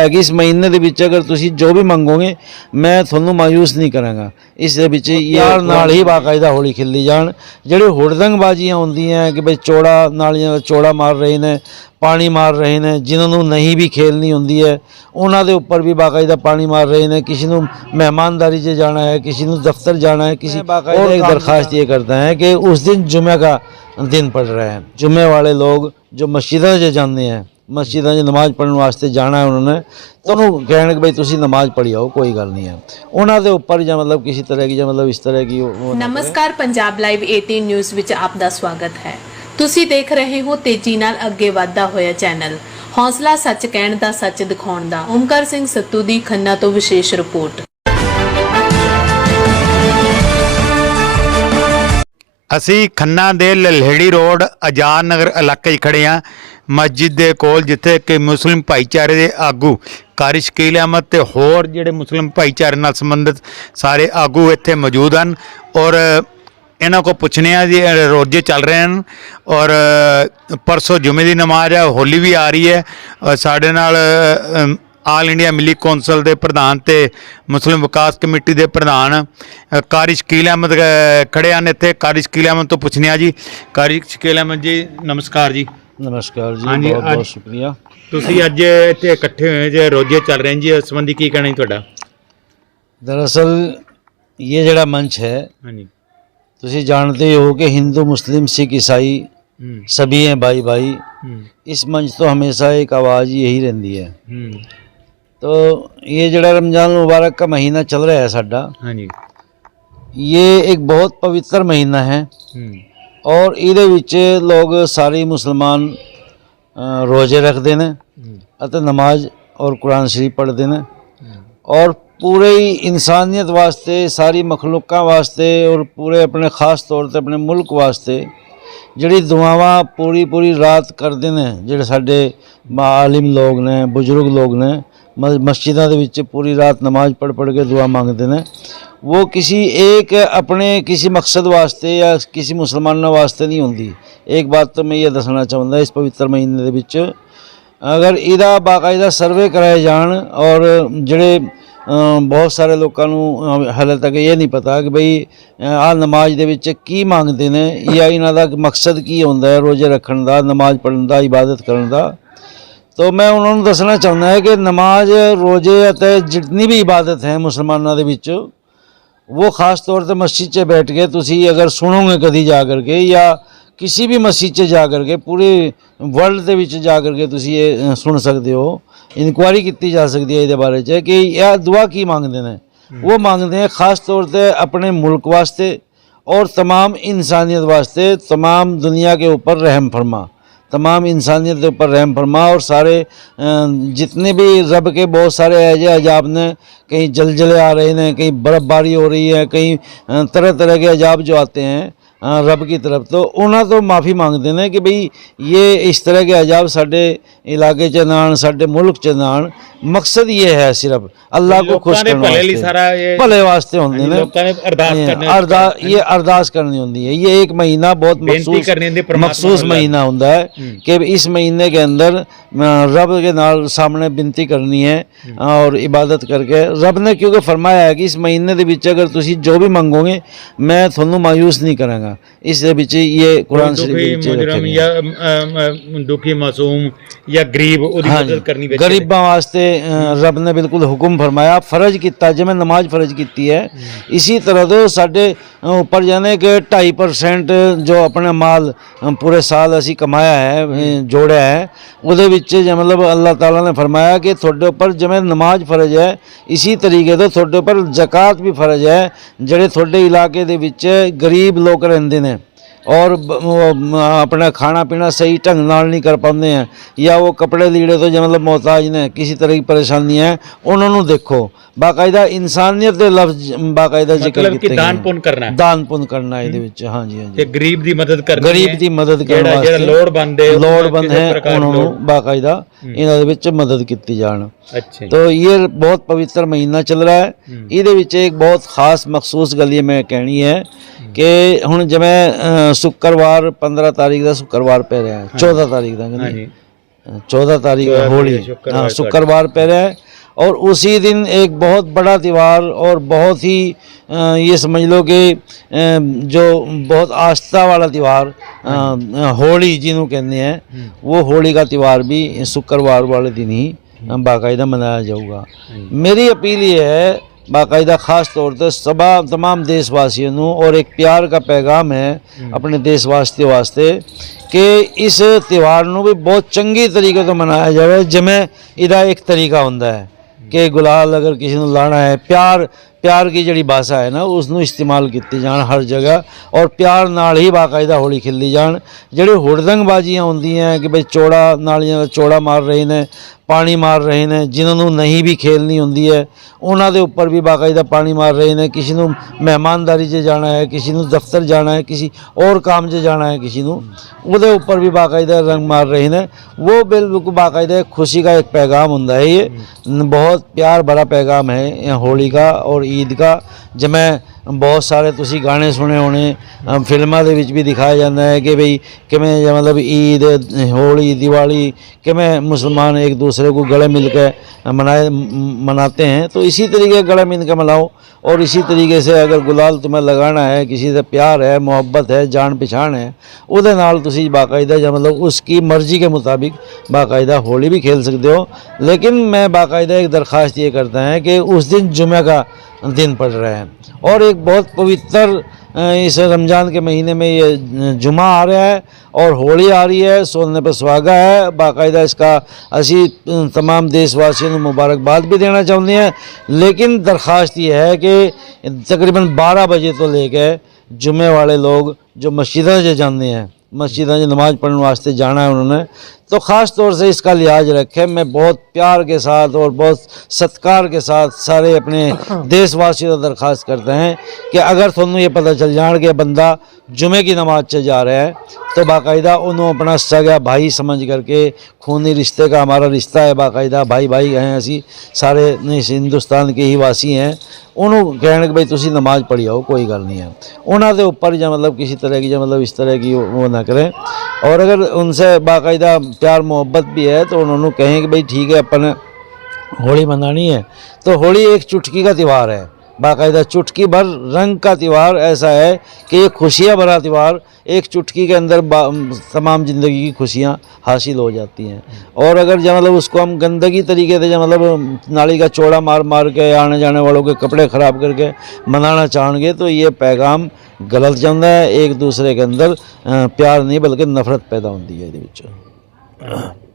ਹੈ ਕਿ ਇਸ ਮਹੀਨੇ ਦੇ ਵਿੱਚ ਅਗਰ ਤੁਸੀਂ ਜੋ ਵੀ ਮੰਗੋਗੇ ਮੈਂ ਤੁਹਾਨੂੰ ਮਾਯੂਸ ਨਹੀਂ ਕਰਾਂਗਾ ਇਸ ਦੇ ਵਿੱਚ ਯਾਰ ਨਾਲ ਹੀ ਬਾਕਾਇਦਾ ਹੋਲੀ ਖੇਲੀ ਜਾਣ ਜਿਹੜੇ ਹੁੜਦੰਗਬਾਜ਼ੀਆਂ ਹੁੰਦੀਆਂ ਕਿ ਬਈ ਚੋੜਾ ਨਾਲੀਆਂ ਦਾ ਚੋੜਾ ਮਾਰ ਰਹੇ ਨੇ ਪਾਣੀ ਮਾਰ ਰਹੇ ਨੇ ਜਿਨ੍ਹਾਂ ਨੂੰ ਨਹੀਂ ਵੀ ਖੇਲਣੀ ਹੁੰਦੀ ਹੈ ਉਹਨਾਂ ਦੇ ਉੱਪਰ ਵੀ ਬਾਕਾਇਦਾ ਪਾਣੀ ਮਾਰ ਰਹੇ ਨੇ ਕਿਸੇ ਨੂੰ ਮਹਿਮਾਨਦਾਰੀ 'ਚ ਜਾਣਾ ਹੈ ਕਿਸੇ ਨੂੰ ਦਫ਼ਤਰ जाना है किसी और एक दरखास्त ये करते हैं कि उस दिन जुमे का दिन पड़ रहा है जुमे वाले लोग जो मस्जिदाਂ 'ਚ ਜਾਂਦੇ ਹੈ ਮਸਜਿਦਾਂ 'ਚ ਨਮਾਜ਼ ਪੜ੍ਹਨ ਵਾਸਤੇ ਜਾਣਾ ਉਹਨਾਂ ਨੇ, ਤੁਹਾਨੂੰ ਕਹਿਣ ਕਿ ਬਈ ਤੁਸੀਂ ਨਮਾਜ਼ ਪੜ੍ਹ ਆਓ, ਕੋਈ ਗੱਲ ਨਹੀਂ ਹੈ। ਉਹਨਾਂ ਦੇ ਉੱਪਰ ਜਾਂ ਮਤਲਬ ਕਿਸੇ ਤਰ੍ਹਾਂ ਕੀ ਜਾਂ ਮਤਲਬ ਇਸ ਤਰ੍ਹਾਂ ਕੀ ਨਮਸਕਾਰ ਪੰਜਾਬ ਲਾਈਵ 18 ਨਿਊਜ਼ ਵਿੱਚ ਆਪ ਦਾ ਸਵਾਗਤ ਹੈ। ਤੁਸੀਂ ਦੇਖ ਰਹੇ ਹੋ ਤੇਜ਼ੀ ਨਾਲ ਅੱਗੇ ਵਧਦਾ ਹੋਇਆ ਚੈਨਲ। ਹੌਸਲਾ ਸੱਚ ਕਹਿਣ ਦਾ ਸੱਚ ਦਿਖਾਉਣ ਦਾ, ਓਮਕਾਰ ਸਿੰਘ ਸੱਤੂ ਦੀ ਖੰਨਾ ਤੋਂ ਵਿਸ਼ੇਸ਼ ਰਿਪੋਰਟ। ਅਸੀਂ ਖੰਨਾ ਦੇ ਲਲਹੇੜੀ ਰੋਡ ਆਜ਼ਾਦ ਨਗਰ ਇਲਾਕੇ 'ਚ ਖੜੇ ਹਾਂ। ਮਸਜਿਦ ਦੇ ਕੋਲ ਜਿੱਥੇ ਕਿ ਮੁਸਲਿਮ ਭਾਈਚਾਰੇ ਦੇ ਆਗੂ ਕਾਰਿਸ਼ ਸ਼ਕੀਲ ਅਹਿਮਦ ਤੇ ਹੋਰ ਜਿਹੜੇ ਮੁਸਲਿਮ ਭਾਈਚਾਰੇ ਨਾਲ ਸੰਬੰਧਿਤ ਸਾਰੇ ਆਗੂ ਇੱਥੇ ਮੌਜੂਦ ਹਨ ਔਰ ਇਹਨਾਂ ਕੋ ਪੁੱਛਨੇ ਆ ਜੀ ਰੋਜ਼ੇ ਚੱਲ ਰਹੇ ਹਨ ਔਰ ਪਰਸੋਂ ਜੁਮੇ ਦੀ ਨਮਾਜ਼ ਹੈ, ਹੋਲੀ ਵੀ ਆ ਰਹੀ ਹੈ। ਔਰ ਸਾਡੇ ਨਾਲ ਆਲ ਇੰਡੀਆ ਮਿਲੀ ਕੌਂਸਲ ਦੇ ਪ੍ਰਧਾਨ ਤੇ ਮੁਸਲਿਮ ਵਿਕਾਸ ਕਮੇਟੀ ਦੇ ਪ੍ਰਧਾਨ ਅ, ਕਾਰੀ ਸ਼ਕੀਲ ਅਹਿਮਦ ਅ, ਖੜੇ ਹਨ ਇੱਥੇ ਕਾਰੀ ਸ਼ਕੀਲ ਅਹਿਮਦ ਤੋਂ ਪੁੱਛਨੇ ਆ ਜੀ ਕਾਰੀ ਸ਼ਕੀਲ ਅਹਿਮਦ ਜੀ ਨਮਸਕਾਰ ਜੀ ਨਮਸਕਾਰ ਜੀ ਹਾਂਜੀ, ਬਹੁਤ ਬਹੁਤ ਅੱਜ- ਸ਼ੁਕਰੀਆ ਤੁਸੀਂ ਅੱਜ ਇੱਥੇ ਇਕੱਠੇ ਹੋਏ ਜੇ ਰੋਜ਼ੇ ਚੱਲ ਰਹੇ ਨੇ ਜੀ ਇਸ ਸੰਬੰਧੀ ਕੀ ਕਹਿਣਾ ਜੀ ਤੁਹਾਡਾ ਦਰਅਸਲ ਇਹ ਜਿਹੜਾ ਮੰਚ ਹੈ ਹਾਂਜੀ ਤੁਸੀਂ ਜਾਣਦੇ ਹੋ ਕਿ ਹਿੰਦੂ ਮੁਸਲਿਮ ਸਿੱਖ ईसाई ਹੂੰ सभी हैं भाई भाई ਹੂੰ इस मंच तो हमेशा एक आवाज़ यही रहती है ਹੂੰ तो ये जड़ा रमजान मुबारक का महीना चल रहा है साडा ਹਾਂਜੀ ये एक बहुत पवित्र महीना है ਹੂੰ ਔਰ ਇਹਦੇ ਵਿੱਚ ਲੋਕ ਸਾਰੇ ਮੁਸਲਮਾਨ ਅ, ਰੋਜ਼ੇ ਰੱਖਦੇ ਨੇ ਹੂੰ ਅਤੇ ਨਮਾਜ਼ ਔਰ ਕੁਰਾਨ ਸ਼ਰੀਫ ਪੜ੍ਹਦੇ ਨੇ ਹੂੰ ਔਰ ਪੂਰੇ ਹੀ ਇਨਸਾਨੀਅਤ ਵਾਸਤੇ ਸਾਰੀ ਮਖਲੂਕਾਂ ਵਾਸਤੇ ਔਰ ਪੂਰੇ ਆਪਣੇ ਖਾਸ ਤੌਰ ਤੇ ਆਪਣੇ ਮੁਲਕ ਵਾਸਤੇ ਜਿਹੜੀ ਦੁਆਵਾਂ ਪੂਰੀ ਪੂਰੀ ਰਾਤ ਕਰਦੇ ਨੇ ਜਿਹੜੇ ਸਾਡੇ ਮਾਲਿਮ ਲੋਕ ਨੇ ਬਜ਼ੁਰਗ ਲੋਕ ਨੇ ਮ- ਮਸਜਿਦਾਂ ਦੇ ਵਿੱਚ ਪੂਰੀ ਰਾਤ ਨਮਾਜ਼ ਪੜ੍ਹ ਪੜ੍ਹ ਕੇ ਦੁਆ ਮੰਗਦੇ ਨੇ। ਉਹ ਕਿਸੇ ਇੱਕ ਆਪਣੇ ਕਿਸੇ ਮਕਸਦ ਵਾਸਤੇ ਜਾਂ ਕਿਸੇ ਮੁਸਲਮਾਨਾਂ ਵਾਸਤੇ ਨਹੀਂ ਹੁੰਦੀ। ਇੱਕ ਬਾਤ ਤਾਂ ਮੈਂ ਇਹ ਦੱਸਣਾ ਚਾਹੁੰਦਾ, ਇਸ ਪਵਿੱਤਰ ਮਹੀਨੇ ਦੇ ਵਿੱਚ ਅਗਰ ਇਹਦਾ ਬਾਕਾਇਦਾ ਸਰਵੇ ਕਰਾਏ ਜਾਣ ਔਰ ਜਿਹੜੇ ਬਹੁਤ ਸਾਰੇ ਲੋਕਾਂ ਨੂੰ ਹਾਲੇ ਤੱਕ ਇਹ ਨਹੀਂ ਪਤਾ ਕਿ ਬਈ ਆ ਨਮਾਜ਼ ਦੇ ਵਿੱਚ ਕੀ ਮੰਗਦੇ ਨੇ ਜਾਂ ਇਹਨਾਂ ਦਾ ਮਕਸਦ ਕੀ ਹੁੰਦਾ ਹੈ ਰੋਜ਼ੇ ਰੱਖਣ ਦਾ, ਨਮਾਜ਼ ਪੜ੍ਹਨ ਦਾ, ਇਬਾਦਤ ਕਰਨ ਦਾ। ਤੋ ਮੈਂ ਉਹਨਾਂ ਨੂੰ ਦੱਸਣਾ ਚਾਹੁੰਦਾ ਹੈ ਕਿ ਨਮਾਜ਼ ਰੋਜ਼ੇ ਅਤੇ ਜਿਤਨੀ ਵੀ ਇਬਾਦਤ ਹੈ ਮੁਸਲਮਾਨਾਂ ਦੇ ਵਿੱਚ ਉਹ ਖਾਸ ਤੌਰ ਤੇ ਮਸਜਿਦ 'ਚ ਬੈਠ ਕੇ ਤੁਸੀਂ ਅਗਰ ਸੁਣੋਗੇ ਕਦੀ ਜਾ ਕਰਕੇ ਜਾਂ ਕਿਸੇ ਵੀ ਮਸਜਿਦ 'ਚ ਜਾ ਕਰਕੇ ਪੂਰੇ ਵਰਲਡ ਦੇ ਵਿੱਚ ਜਾ ਕਰਕੇ ਤੁਸੀਂ ਇਹ ਅ, ਸੁਣ ਸਕਦੇ ਹੋ ਇਨਕੁਆਇਰੀ ਕੀਤੀ ਜਾ ਸਕਦੀ ਹੈ ਇਹਦੇ ਬਾਰੇ 'ਚ ਕਿ ਇਹ ਦੁਆ ਕੀ ਮੰਗਦੇ ਨੇ ਉਹ ਮੰਗਦੇ ਹੈ ਖਾਸ ਤੌਰ ਤੇ ਆਪਣੇ ਮੁਲਕ ਵਾਸਤੇ और तमाम इंसानियत वास्ते तमाम दुनिया के ऊपर रहम फरमा تمام انسانیت کے اوپر رحم فرما اور سارے جتنے بھی رب کے بہت سارے ایجے عجاب نے، کہیں جلجلے آ رہے ہیں، کہیں برف باری ہو رہی ہے، کہیں طرح طرح کے عجاب جو آتے ہیں रब की तरफ तो उन्होंने तो माफ़ी मांगते हैं कि भाई ये इस तरह के अजाब साढ़े इलाके च ना आन साढ़े मुल्क च ना आन मकसद ये है सिर्फ अल्लाह को खुश करने भले, सारा ये भले वास्ते होंगे ने अरदास ये अरदास करनी होती है ये एक महीना बहुत मखसूस मखसूस महीना होता है कि इस महीने के अंदर रब के नाल सामने बिनती करनी है और इबादत करके रब ने क्योंकि फरमाया है कि इस महीने के अगर तुम जो भी मंगोगे मैं थोनू मायूस नहीं करांगा ਦੇ ਵਿੱਚ ਇਹ ਕੁਰਾਨ ਸ਼ਰੀਫ ਦੁਖੀ ਵਿੱਚ ਮੁਜਰਮ ਜਾਂ ਅਮ, ਅਮ, ਦੁਖੀ ਮਾਸੂਮ ਜਾਂ ਗਰੀਬ ਉਹਦੀ। ਮਦਦ ਕਰਨੀ ਵਿੱਚ ਗਰੀਬਾਂ ਵਾਸਤੇ ਅ, ਰੱਬ ਨੇ ਬਿਲਕੁਲ ਹੁਕਮ ਫਰਮਾਇਆ ਫਰਜ਼ ਕੀਤਾ ਜਿਵੇਂ ਨਮਾਜ਼ ਫਰਜ਼ ਕੀਤੀ ਹੈ ਇਸੀ ਤਰ੍ਹਾਂ ਤੋਂ ਸਾਡੇ ਅ, ਉੱਪਰ ਜਾਨੇ ਕਿ 2.5% ਜੋ ਆਪਣਾ ਮਾਲ ਅ, ਪੂਰੇ ਸਾਲ ਅਸੀਂ ਕਮਾਇਆ ਹੈ ਅ, ਜੋੜਿਆ ਹੈ ਉਹਦੇ ਵਿੱਚ ਜੇ ਮਤਲਬ ਅੱਲਾਹ ਤਾਲਾ ਨੇ ਫਰਮਾਇਆ ਕਿ ਤੁਹਾਡੇ ਉੱਪਰ ਜਿਵੇਂ ਨਮਾਜ਼ ਫਰਜ਼ ਹੈ ਇਸੀ ਤਰੀਕੇ ਤੋਂ ਤੁਹਾਡੇ ਉੱਪਰ ਜ਼ਕਾਤ ਵੀ ਫਰਜ਼ ਹੈ ਜਿਹੜੇ ਤੁਹਾਡੇ ਇਲਾਕੇ ਦੇ ਵਿੱਚ ਗਰੀਬ ਲੋਕ ਰਹਿੰਦੇ ਲੈਂਦੇ ਨੇ ਔਰ ਆਪਣਾ ਖਾਣਾ ਪੀਣਾ ਸਹੀ ਢੰਗ ਨਾਲ ਨਹੀਂ ਕਰ ਪਾਉਂਦੇ ਆ ਜਾਂ ਉਹ ਕਪੜੇ ਲੀੜੇ ਤੋਂ ਜਾਂ ਮਤਲਬ ਨੇ ਕਿਸੇ ਤਰ੍ਹਾਂ ਦੀ ਪਰੇਸ਼ਾਨੀ ਹੈ ਉਹਨਾਂ ਨੂੰ ਦੇਖੋ। ਬਾਕਾਇਦਾ ਇਨਸਾਨੀਅਤ ਦੇ ਲਫ਼ਜ਼ ਬਾਕਾਇਦਾ ਜ਼ਿਕਰ ਕੀਤੇ ਕਿ ਦਾਨ ਕਰਨਾ ਹੈ। ਦਾਨ ਕਰਨਾ ਇਹਦੇ ਵਿੱਚ ਹਾਂਜੀ ਹਾਂਜੀ। ਤੇ ਗਰੀਬ ਦੀ ਮਦਦ ਕਰਨੀ ਗਰੀਬ ਦੀ ਮਦਦ ਕਰਨ ਵਾਸਤੇ ਜਿਹੜਾ ਲੋੜਵੰਦ ਹੈ ਲੋੜਵੰਦ ਹੈ ਉਹਨਾਂ ਨੂੰ ਬਾਕਾਇਦਾ ਇਹਨਾਂ ਦੇ ਵਿੱਚ ਮਦਦ ਕੀਤੀ ਜਾਣ। ਅੱਛਾ ਤਾਂ ਇਹ ਬਹੁਤ ਪਵਿੱਤਰ ਮਹੀਨਾ ਚੱਲ ਰਿਹਾ ਹੈ। ਇਹਦੇ ਵਿੱਚ ਇੱਕ ਬਹੁਤ ਖਾਸ ਮਖਸੂਸ ਗੱਲ ਇਹ ਮੈਂ ਕਹਿਣੀ ਹੈ ਕਿ ਹੁਣ ਜਿਵੇਂ ਅ, ਸ਼ੁੱਕਰਵਾਰ 15 ਤਾਰੀਖ ਦਾ ਸ਼ੁੱਕਰਵਾਰ ਪੈ ਰਿਹਾ ਹੈ 14 ਤਾਰੀਖ ਦਾ ਕਹਿੰਦੇ ਹਾਂਜੀ चौदह तारीख है होली हाँ शुक्रवार पर है और उसी दिन एक बहुत बड़ा त्यौहार और बहुत ही अ, ये समझ लो कि अ, जो बहुत आस्था वाला त्यौहार अ, होली जिन्हों कहते हैं वो होली का त्यौहार भी शुक्रवार वाले दिन ही अ, बाकायदा मनाया जाऊगा मेरी अपील ये है ਬਾਕਾਇਦਾ ਖਾਸ ਤੌਰ ਤੇ ਸਭਾ तमाम ਦੇਸ਼ ਵਾਸੀਆਂ ਨੂੰ ਔਰ ਇੱਕ ਪਿਆਰ ਦਾ ਪੈਗਾਮ ਹੈ ਆਪਣੇ ਦੇਸ਼ ਵਾਸਤੇ ਵਾਸਤੇ ਕਿ ਇਸ ਤਿਉਹਾਰ ਨੂੰ ਵੀ ਬਹੁਤ ਚੰਗੀ ਤਰੀਕੇ ਤੋਂ ਮਨਾਇਆ ਜਾਵੇ ਜਿਵੇਂ ਇਹਦਾ ਇੱਕ ਤਰੀਕਾ ਹੁੰਦਾ ਹੈ ਕਿ ਗੁਲਾਲ ਅਗਰ ਕਿਸੇ ਨੂੰ ਲਾਣਾ ਹੈ ਪਿਆਰ ਪਿਆਰ ਦੀ ਜਿਹੜੀ ਭਾਸ਼ਾ ਹੈ ਨਾ ਉਸ ਨੂੰ ਇਸਤੇਮਾਲ ਕੀਤੀ ਜਾਣ ਹਰ ਜਗ੍ਹਾ ਔਰ ਪਿਆਰ ਨਾਲ ਹੀ ਬਾਕਾਇਦਾ ਹੋਲੀ ਖੇਲੀ ਜਾਣ ਜਿਹੜੇ ਹੁੜਦੰਗਬਾਜ਼ੀਆਂ ਹੁੰਦੀਆਂ ਕਿ ਬਈ ਚੋੜਾ ਨਾਲੀਆਂ ਦਾ ਚੋੜਾ ਮਾਰ ਰਹੇ ਨੇ ਪਾਣੀ ਮਾਰ ਰਹੇ ਨੇ ਜਿਨ੍ਹਾਂ ਨੂੰ ਨਹੀਂ ਵੀ ਖੇਲਣੀ ਹੁੰਦੀ ਹੈ ਉਹਨਾਂ ਦੇ ਉੱਪਰ ਵੀ ਬਾਕਾਇਦਾ ਪਾਣੀ ਮਾਰ ਰਹੇ ਨੇ ਕਿਸੇ ਨੂੰ ਮਹਿਮਾਨਦਾਰੀ 'ਚ ਜਾਣਾ ਹੈ ਕਿਸੇ ਨੂੰ ਦਫ਼ਤਰ ਜਾਣਾ ਹੈ ਕਿਸੇ ਔਰ ਕੰਮ 'ਚ ਜਾਣਾ ਹੈ ਕਿਸੇ ਨੂੰ ਉਹਦੇ ਉੱਪਰ ਵੀ ਬਾਕਾਇਦਾ ਰੰਗ ਮਾਰ ਰਹੇ ਨੇ वो बिल्कुल बाकायदा एक खुशी का एक पैगाम ਹੁੰਦਾ है ये बहुत प्यार भरा पैगाम है ये होली का और ईद का ਜਿਵੇਂ ਬਹੁਤ ਸਾਰੇ ਤੁਸੀਂ ਗਾਣੇ ਸੁਣੇ ਹੋਣੇ ਫਿਲਮਾਂ ਦੇ دکھایا ਵੀ ہے کہ ਹੈ ਕਿ ਭਈ ਕਿਵੇਂ ਮਤਲਬ عید، ہولی، دیوالی ਕਿਵੇਂ مسلمان ایک دوسرے کو گڑے مل کے منائے، مناتے ہیں۔ تو اسی طریقے گڑے مل کے ملاؤ اور اسی طریقے سے اگر گلال تمہیں لگانا ہے، کسی سے پیار ہے، محبت ہے، جان پچھان ہے ਉਹਦੇ ਨਾਲ ਤੁਸੀਂ ਬਾਕਾਇਦਾ ਜਾਂ ਮਤਲਬ ਉਸ ਕੀ ਮਰਜ਼ੀ ਕੇ ਮੁਤਾਬਿਕ باقاعدہ ہولی بھی کھیل سکتے ہو۔ لیکن میں باقاعدہ ایک درخواست یہ کرتا ہے کہ اس دن جمعہ کا دن پڑھ رہے ہیں۔ اور ایک بہت پوتر اس رمضان کے مہینے میں یہ جمعہ آ رہا ہے اور ہولی آ رہی ہے سولنے پر سواگا ہے۔ باقاعدہ اس کا اسی تمام دیش واسیوں مبارکباد بھی دینا چاہتے ہیں۔ لیکن درخواست یہ ہے کہ تقریباً بارہ بجے تو لے کے جمعے والے لوگ جو مسجدیں سے جانے ہیں، مسجدوں جو نماز پڑھنے واسطے جانا ہے انہوں نے तो ख़ास तौर से इसका लिहाज रखें मैं बहुत प्यार के साथ और बहुत सत्कार के साथ सारे अपने देशवासियों को दरख्वास्त करते हैं कि अगर थोनू ये पता चल जान कि बंदा जुमे की नमाज से जा रहा है तो बाकायदा उन्होंने अपना सगा भाई समझ करके खूनी रिश्ते का हमारा रिश्ता है बाकायदा भाई भाई हैं ਅਸੀਂ ਸਾਰੇ ਇਸ ਹਿੰਦੁਸਤਾਨ के ही वासी हैं ਉਹਨੂੰ ਕਹਿਣ ਕਿ ਬਈ ਤੁਸੀਂ ਨਮਾਜ਼ ਪੜ੍ਹ ਆਓ ਕੋਈ ਗੱਲ नहीं है ਉਹਨਾਂ ਦੇ ਉੱਪਰ ਜਾਂ मतलब किसी तरह की ਜਾਂ मतलब इस तरह की वो ना करें और अगर उनसे बाकायदा प्यार मोहब्बत भी है तो उन्होंने कहें कि भाई ठीक है अपन होली मनानी है तो होली एक चुटकी का त्यौहार है باقاعدہ چٹکی بھر رنگ کا تہوار ایسا ہے کہ یہ خوشیاں بھرا تہوار ایک چٹکی کے اندر تمام زندگی کی خوشیاں حاصل ہو جاتی ہیں۔ اور اگر جو مطلب اس کو ہم گندگی طریقے سے جو مطلب نالی کا چوڑا مار مار کے، آنے جانے والوں کے کپڑے خراب کر کے منانا چاہیں گے تو یہ پیغام غلط جانا ہے۔ ایک دوسرے کے اندر پیار نہیں بلکہ نفرت پیدا ہوتی ہے۔ یہ